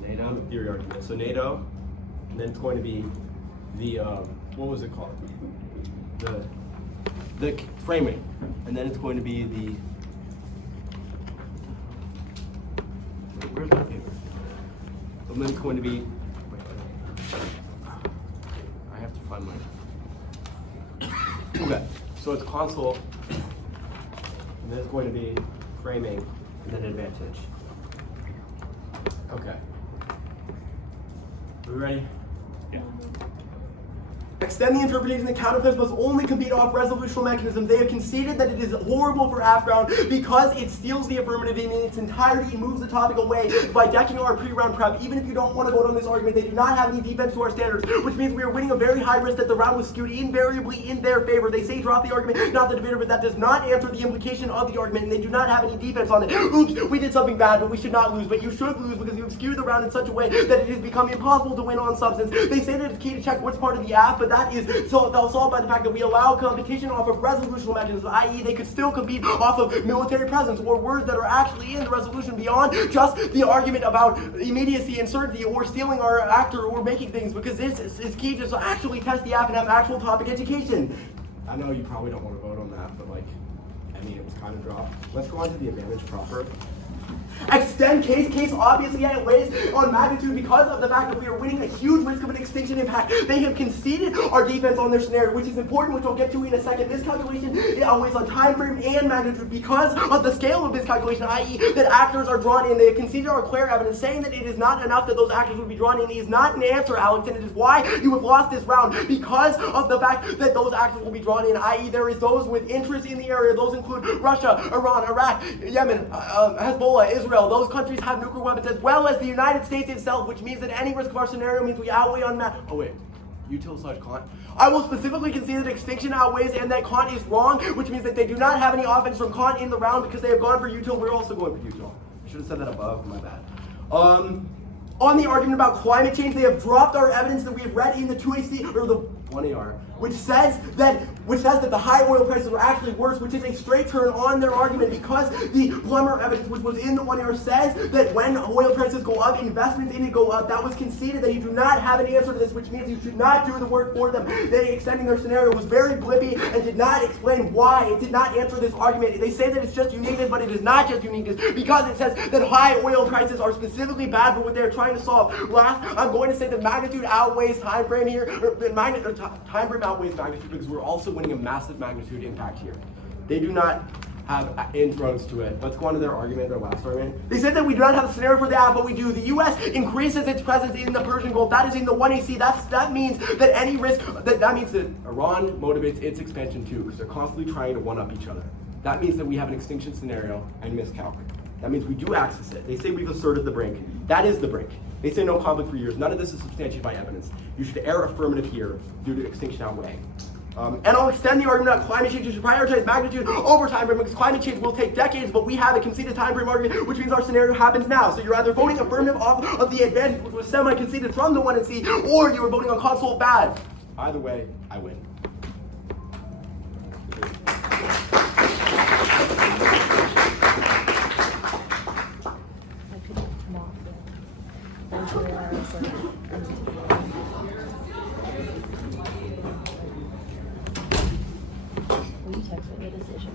NATO and the theory argument. So NATO, and then it's going to be the what was it called? The framing, and then it's going to be the. Where's my paper? And then it's going to be. Wait, I have to find mine. Okay, so it's console, and then it's going to be framing, and then advantage. Okay. Are we ready? Yeah. Extend the interpretation that counterclaims must only compete off resolutional mechanisms. They have conceded that it is horrible for half-ground because it steals the affirmative in its entirety and moves the topic away by decking our pre-round prep. Even if you don't want to vote on this argument, they do not have any defense to our standards, which means we are winning a very high risk that the round was skewed invariably in their favor. They say drop the argument, not the debater, but that does not answer the implication of the argument, and they do not have any defense on it. Oops, we did something bad, but we should not lose. But you should lose because you have skewed the round in such a way that it has become impossible to win on substance. They say that it's key to check what's part of the app, but that is solved by the fact that we allow competition off of resolutional mechanisms, i.e. they could still compete off of military presence or words that are actually in the resolution beyond just the argument about immediacy and certainty or stealing our actor or making things, because this is key to actually test the app and have actual topic education. I know you probably don't want to vote on that, but like, I mean, it was kind of dropped. Let's go on to the advantage proper. Extend case obviously outweighs on magnitude because of the fact that we are winning a huge risk of an extinction impact. They have conceded our defense on their scenario, which is important, which I'll get to in a second. This calculation outweighs on time frame and magnitude because of the scale of this calculation, i.e. that actors are drawn in. They have conceded our clear evidence. Saying that it is not enough that those actors would be drawn in is not an answer, Alex, and it is why you have lost this round, because of the fact that those actors will be drawn in, i.e. there is those with interest in the area. Those include Russia, Iran, Iraq, Yemen, Hezbollah, Israel. Those countries have nuclear weapons as well as the United States itself, which means that any risk of our scenario means we outweigh on oh wait, Util / Kant. I will specifically concede that extinction outweighs and that Kant is wrong, which means that they do not have any offense from Kant in the round because they have gone for Util. We're also going for Util. I should have said that above, my bad. On the argument about climate change, they have dropped our evidence that we have read in the 2AC, or the 1AR, which says that the high oil prices are actually worse, which is a straight turn on their argument because the Plummer evidence, which was in the 1AR, says that when oil prices go up, investments in it go up. That was conceded that you do not have an answer to this, which means you should not do the work for them. They, extending their scenario, was very blippy and did not explain why. It did not answer this argument. They say that it's just uniqueness, but it is not just uniqueness because it says that high oil prices are specifically bad for what they're trying to solve. Last, I'm going to say that magnitude outweighs time frame here, time frame outweighs magnitude because we're also winning a massive magnitude impact here. They do not have intros to it. Let's go on to their argument, their last argument. They said that we do not have a scenario for the app, but we do. The U.S. increases its presence in the Persian Gulf. That is in the 1AC. That means that any risk, that means that Iran motivates its expansion too, because they're constantly trying to one-up each other. That means that we have an extinction scenario and miscalc. That means we do access it. They say we've asserted the brink. That is the brink. They say no conflict for years. None of this is substantiated by evidence. You should err affirmative here due to extinction outweighing. And I'll extend the argument on climate change. You should prioritize magnitude over time frame because climate change will take decades, but we have a conceded time frame argument, which means our scenario happens now. So you're either voting affirmative off of the advantage, which was semi-conceded from the 1 and C, or you are voting on console bad. Either way, I win. I could not win. Eventually, I was like, will you text me the decision?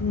No,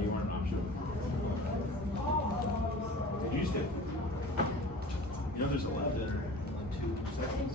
you weren't, I'm sure. Did you just get, you know there's a left in like 2 seconds?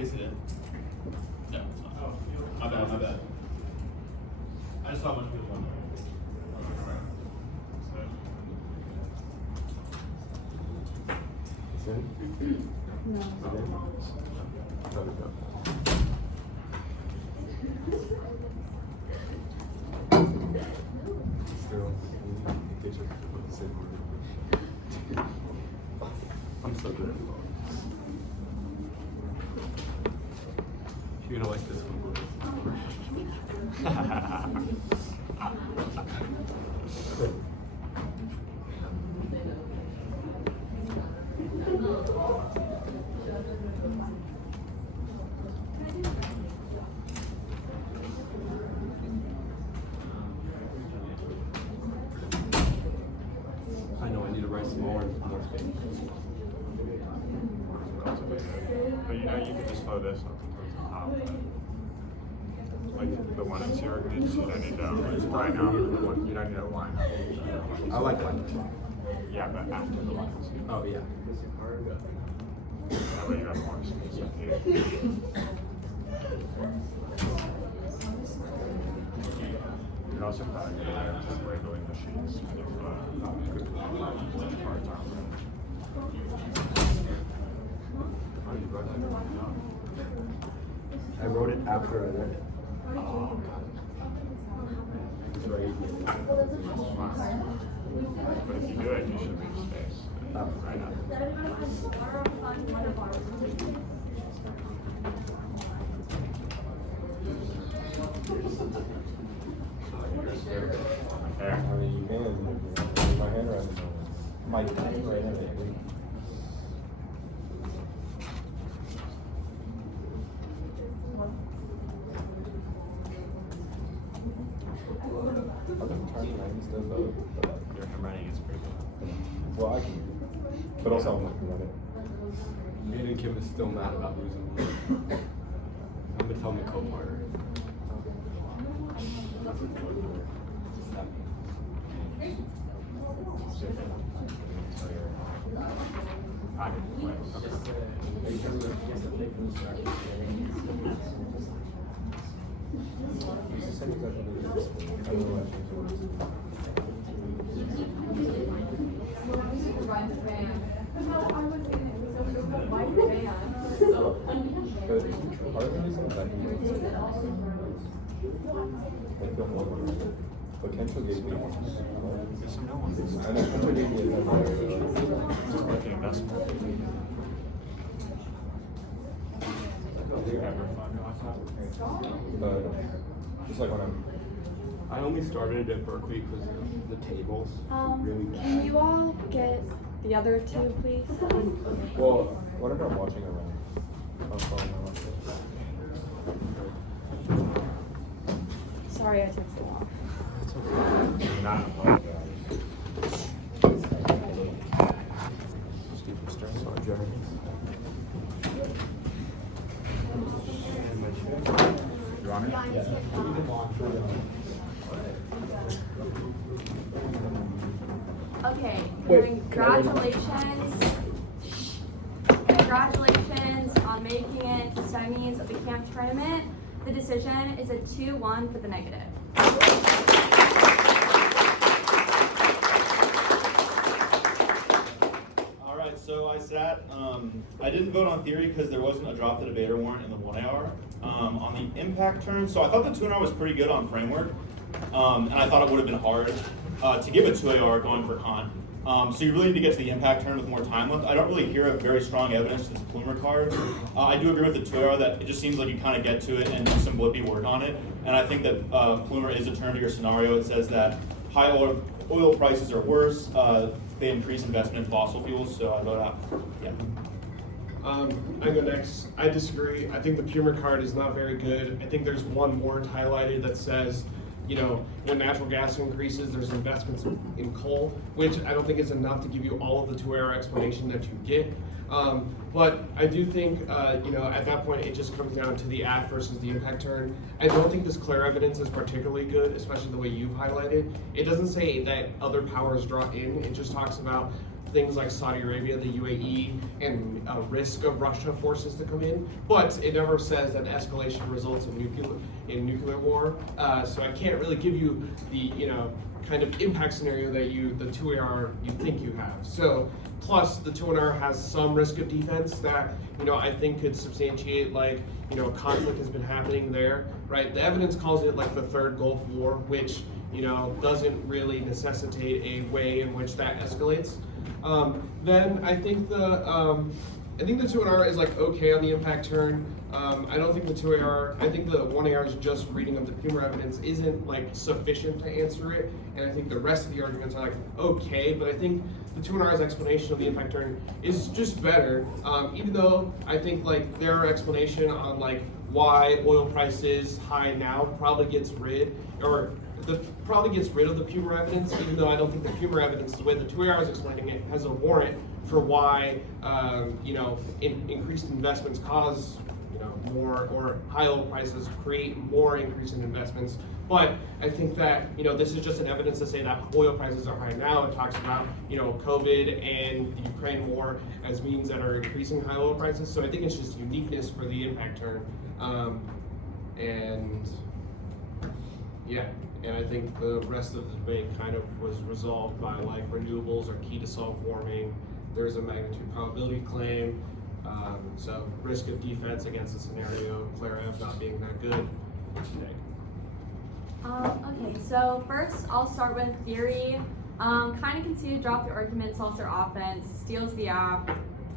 Is it? No, it's not. My bad. I just saw a bunch of people on there. It's in? No. Let it go. Still, get your same word. I'm so good at phones. You're gonna like this one. I know I need to write some more space. But you know, you could just flow this up towards the top. Like the one in here, you don't need to right now. You don't need a line. I like lines. Yeah, but after the lines. Oh yeah. That way you have more space. You could also probably just labeling the sheets if cards aren't ready. Oh, you wrote that down. I wrote it after I read it. Oh, It's right. but if you do it, you should leave space. Right now. There. I mean, you can. My handwriting. My handwriting. Your handwriting is pretty good. Well, I can. But also, I'm looking at it. Me and Kim is still mad about losing. I'm gonna tell my co-partner. Potential gave me There's some no ones. I know potential gave me Just like an investment. Do you ever fund but just like when I'm I only started at Berkeley because of the tables. Really bad. Can you all get the other two, please? well, whatever I'm watching around. I'm phone Sorry I took so long. not apologize. Sorry, Jeremy. You want it? Okay, Wait, congratulations. Congratulations on making it to semis of the camp tournament. The decision is a 2-1 for the negative. All right, so I sat, I didn't vote on theory because there wasn't a drop the debater warrant in the 1 hour. On the impact term, so I thought the 2 hour was pretty good on framework, and I thought it would have been hard to give a 2 AR going for Kant. So you really need to get to the impact term with more time left. I don't really hear a very strong evidence to this Plumer card. I do agree with the 2 AR that it just seems like you kind of get to it and do some blippy work on it. And I think that Plumer is a term to your scenario. It says that high oil prices are worse. They increase investment in fossil fuels. So I vote out. Yeah. I go next. I disagree. I think the Plumer card is not very good. I think there's one warrant highlighted that says, you know, when natural gas increases, there's investments in coal, which I don't think is enough to give you all of the 2 AR explanation that you get. But I do think, you know, at that point, it just comes down to the at versus the impact turn. I don't think this clear evidence is particularly good, especially the way you've highlighted. It doesn't say that other powers draw in. It just talks about things like Saudi Arabia, the UAE, and risk of Russia forces to come in, but it never says that escalation results in nuclear war. So I can't really give you the kind of impact scenario that the 2AR you think you have. So plus the 2NR has some risk of defense that I think could substantiate like a conflict has been happening there, right? The evidence calls it like the third Gulf War, which doesn't really necessitate a way in which that escalates. Then I think the 2NR is like okay on the impact turn. I don't think the 2AR, I think the 1AR's just reading of the Pumer evidence isn't like sufficient to answer it, and I think the rest of the arguments are like okay, but I think the 2NR's explanation of the impact turn is just better, even though I think like their explanation on like why oil prices high now probably gets rid of the Pumer evidence, even though I don't think the Pumer evidence, the way the 2AR is explaining it, has a warrant for why increased investments cause more, or high oil prices create more increase in investments. But I think that this is just an evidence to say that oil prices are high now. It talks about COVID and the Ukraine war as means that are increasing high oil prices. So I think it's just uniqueness for the impact turn, and I think the rest of the debate kind of was resolved by like renewables are key to solve warming. There's a magnitude probability claim. So risk of defense against the scenario, Clara F not being that good. Okay, so first I'll start with theory. Kind of concede, drop the argument, solves their offense, steals the app.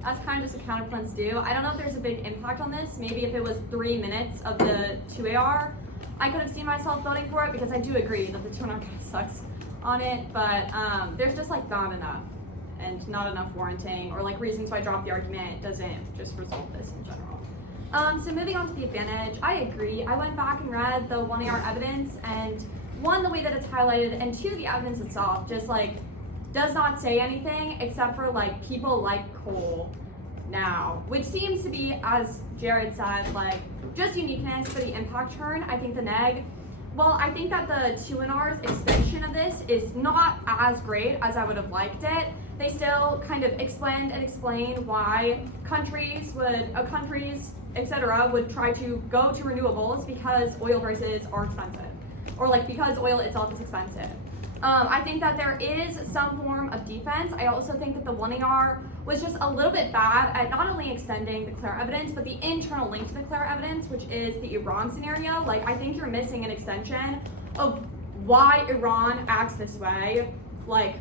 That's kind of just what counterpoints do. I don't know if there's a big impact on this. Maybe if it was 3 minutes of the 2AR, I could have seen myself voting for it, because I do agree that the 2AR kind of sucks on it, but there's just like not enough, and not enough warranting or like reasons why drop the argument doesn't just resolve this in general. So moving on to the advantage, I agree. I went back and read the 1AR evidence, and one, the way that it's highlighted, and two, the evidence itself just like does not say anything except for like people like coal now, which seems to be, as Jared said, like just uniqueness for the impact turn. I think the neg, well, I think that the 2NR's extension of this is not as great as I would have liked it. They still kind of explain why countries, etc., would try to go to renewables because oil prices are expensive, or like because oil itself is expensive. I think that there is some form of defense. I also think that the 1AR was just a little bit bad at not only extending the Claire evidence, but the internal link to the Claire evidence, which is the Iran scenario. Like, I think you're missing an extension of why Iran acts this way, like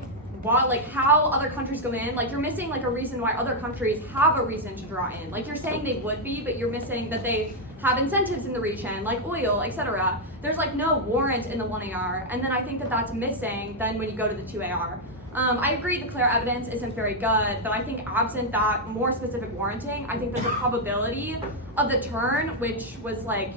how other countries go in. Like, you're missing like a reason why other countries have a reason to draw in. Like, you're saying they would be, but you're missing that they have incentives in the region, like oil, etc. There's like no warrant in the 1AR, and then I think that that's missing then when you go to the 2AR. I agree the Claire evidence isn't very good, but I think absent that more specific warranting, I think that the probability of the turn, which was like,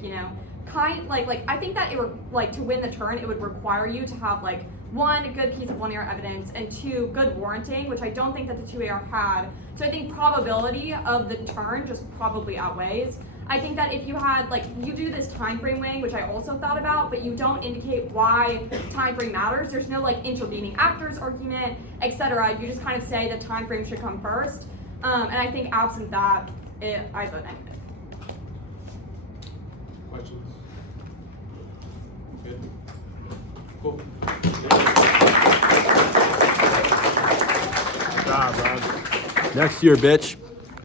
I think that it would, like, to win the turn, it would require you to have like one, a good piece of 1AR evidence, and two, good warranting, which I don't think that the 2AR had. So I think probability of the turn just probably outweighs. I think that if you had, like, you do this time frame weighing, which I also thought about, but you don't indicate why time frame matters. There's no like intervening actors argument, etc. You just kind of say the time frame should come first. And I think absent that, I vote negative. Questions? Good. Cool. Good job, bro. Next year, bitch.